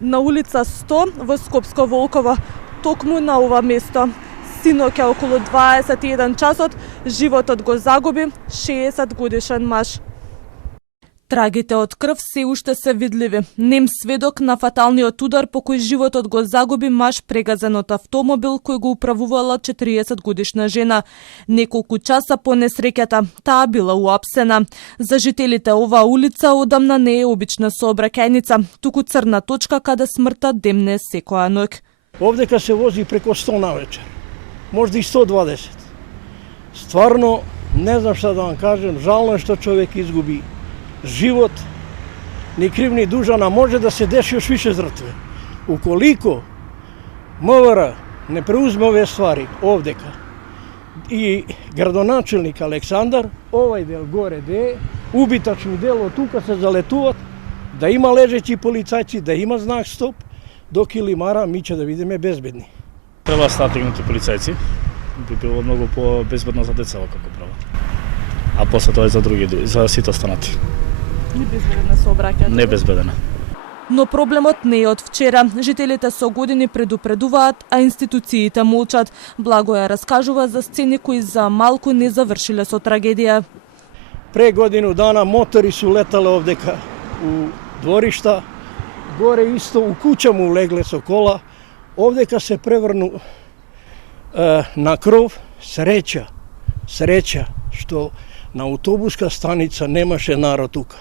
На улица 100 во Скопско Волково, токму на ова место. Синоќа околу 21 часот животот го загуби 60 годишен маж. Трагите од крв се уште се видливи. Нем сведок на фаталниот удар по кој животот го загуби маж прегазен од автомобил кој го управувала 40 годишна жена. Неколку часа по несреќата, таа била уапсена. За жителите оваа улица одамна не е обична сообраќајница, туку црна точка каде смртта демне секоја ноќ. Овдека се вози преко 100 навечер, можда и 120. Стварно, не знам што да вам кажем, жално е што човек изгуби живот, ни крив ни дужан, а може да се деши još више жртве. Уколико МВР не преузме овие ствари овдека и градоначелник Александар, овај дел горе де, убитачни дел од тука се залетуват, да има лежеći полицајци, да има знак стоп, док или мара ми ќе да видиме безбедни. Треба статигнути полицајци, би било многу по-безбедно за децата како права. А после тоа и за други, за сите останати. Небезбедна сообраќајата. Небезбедена. Но проблемот не е од вчера. Жителите со години предупредуваат, а институциите молчат. Благоја раскажува за сцени кои за малку не завршиле со трагедија. Пре годину дана мотори су летале овдека у дворишта, горе исто у куќа му легле со кола, овдека се преврну на кров. Среќа што на автобуска станица немаше народ тука.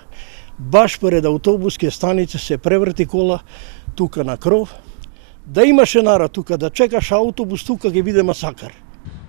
Баш пред автобуски станица се преврти кола тука на кров. Да имаше народ тука, да чекаш автобус тука, ќе биде масакар.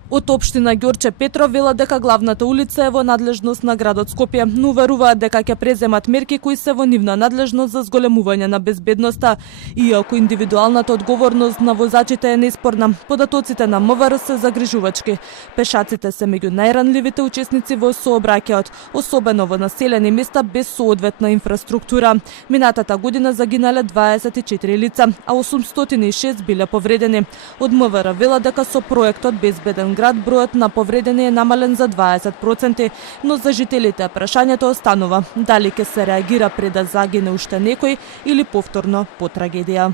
Од општина Ѓорче Петров велат дека главната улица е во надлежност на градот Скопје, но веруваат дека ќе преземат мерки кои се во нивна надлежност за зголемување на безбедноста. Иако индивидуалната одговорност на возачите е неспорна, податоците на МВР се загрижувачки. Пешаците се меѓу најранливите учесници во сообраќајот, особено во населени места без соодветна инфраструктура. Минатата година загинале 24 лица, а 806 биле повредени. Од МВР велат дека со проектот Безбеден град бројот на повредени е намален за 20%, но за жителите прашањето останува дали ќе се реагира пред да загине уште некој или повторно по трагедија.